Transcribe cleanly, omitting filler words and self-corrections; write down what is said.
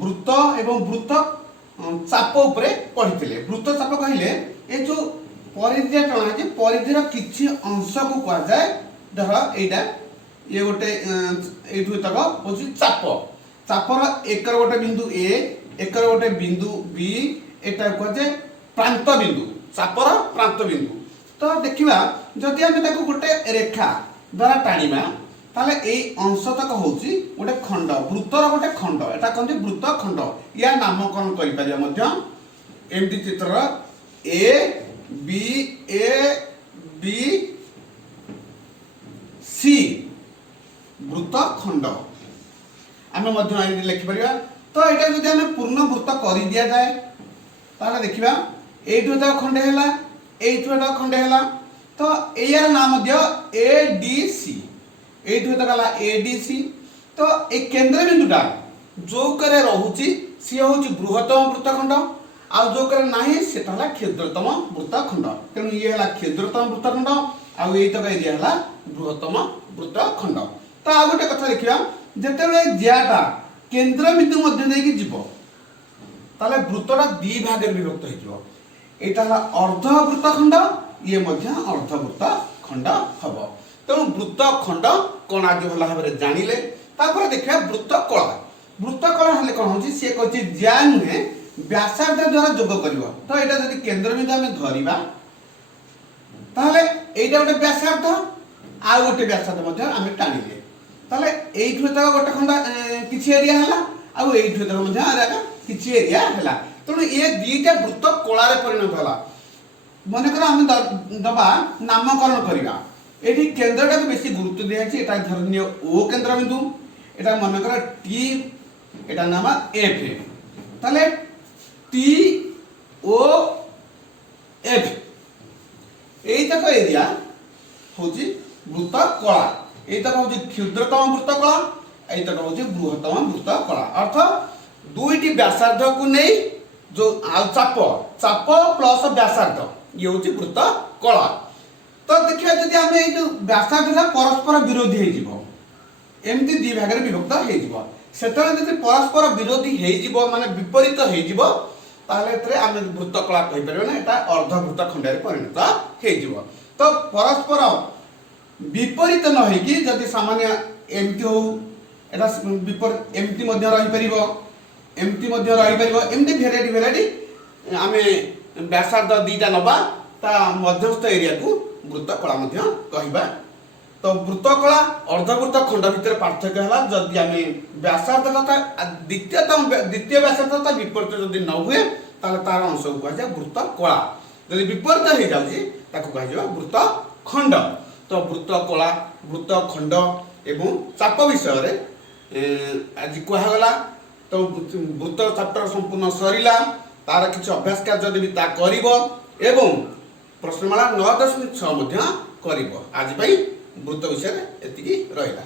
वृत्त एवं वृत्त चाप उपरे पढ़ी वृत्त चाप कहले ये जो परिधि टणा जे परिधिर किछि अंश को कहा जाए धर एटा ये गोटे एठु तक होची चाप चापर एकर गोटे बिंदु ए एकर गोटे बिंदु बी एटा कहा जाए प्रांत बिंदु चापर प्रांत बिंदु। तो देखिबा जदि आमे ताको गोटे रेखा द्वारा टाणीबा ताले एई अंश तक होची गोटे खंड वृत्तर गोटे खंड एटा कहते वृत्त खंड या नामकरण करि परिया मध्य एमती चित्र ए बी सी वृत्त खंड आमे मध्य एमती लिखि परिया। तो एटा जदि आमे पूर्ण वृत्त करि दिया जाए ताले देखिबा एठु एटा खंडे हैला एठु एटा खंडे हैला। तो एयार नाम मध्य एडीसी एठु एटा गला एडीसी। तो ए केंद्र बिंदुटा जो करे रहुची सी होची बृहत्तम वृत्तखंड आ जो करे नाही सेटा हला क्षुद्रतम वृत्तखंड तेणु ये हला क्षुद्रतम वृत्तखंड आ एई तक एरिया हला बृहत्तम वृत्तखंड। तो आ गोटे कथा देखिबा जेतेबेले ज्याटा केंद्र बिंदु मध्य देकी जीवो ताले वृत्तटा दि भागे विभक्त हो जिवो एटा हला अर्ध वृत्तखंड ये मध्य अर्ध वृत्तखंड हबो। तेणु वृत्तखंड कोना जो हला भाबरे जानिले तापर देखिबा वृत्तकला हेले कोन होची से कहची ज्या नुहे व्यासार्ध द्वारा जोग करिवो। तो एटा जदि केंद्र बिंदु हमें धरिबा ताले एटा गोटे व्यासार्ध आ गोटे व्यासार्ध मध्य हमें टाणिले ताले एइठु तक गोटे खंड किछि एरिया हला आ एइठु तक मध्य आरा किछि एरिया हला। तेणु ये दुईटा वृत्त कलारे परिणत हला। मन कर हम दबा नामकरण करिबा एठी केंद्रटा को बेसी गुरुत्व दिया छै एटा धरनियो ओ केंद्र बिंदु एटा मन कर टी एटा नाम एफ ताले टी ओ एफ एई तक एरिया होची वृत्त कला एई तक होची क्षुद्रतम वृत्त कला एई तक होची बृहत्तम वृत्त कला। अर्थ दुईटी व्यासार्ध को नहीं जो चाप चाप प्लस व्यासार्ध ये होची वृत्त कला। तो देखिए जदि आमे ए जो व्यासार्धटा परस्पर विरोधी हे जिवो एमती दि भाग रे विभक्त हे जिवो सेतले जदि परस्पर विरोधी हे जिवो माने विपरीत हे जिवो ताले एतरे आमे वृत्त कला कहि परबो ना एटा अर्ध वृत्त खंड रे परिणत हे जिवो। तो परस्पर विपरीत न हे कि जदि सामान्य एमती हो एटा विपरीत एमती मध्य रहि परिबो एमती मध्य रहि परिबो एमती भेराइटी आमे व्यासार्ध दीटा नबा ता मध्यस्थ एरिया को वृत्त कला मध्य कहिबा। तो वृत्त कला अर्धवृत्त खंड भितर पार्थक्य हला जदि आमे व्यासार्ध तथा द्वितीय व्यासार्ध तथा विपरीत जदि न हुए ताले तार अंश को कह जाय वृत्त कला जदि विपरीत हे जाउची ताको कह जाय वृत्त खंड। तो वृत्त कला वृत्त खंड एवं चाप विषय रे आज कहा गला। तो वृत्त चैप्टर संपूर्ण सरिला तार किछ अभ्यास कार्य जदि ता करिवो एवं प्रश्नमाला 9.6 मध्य करिवो। आज पई वृत्त विषय एतिकी रहिला।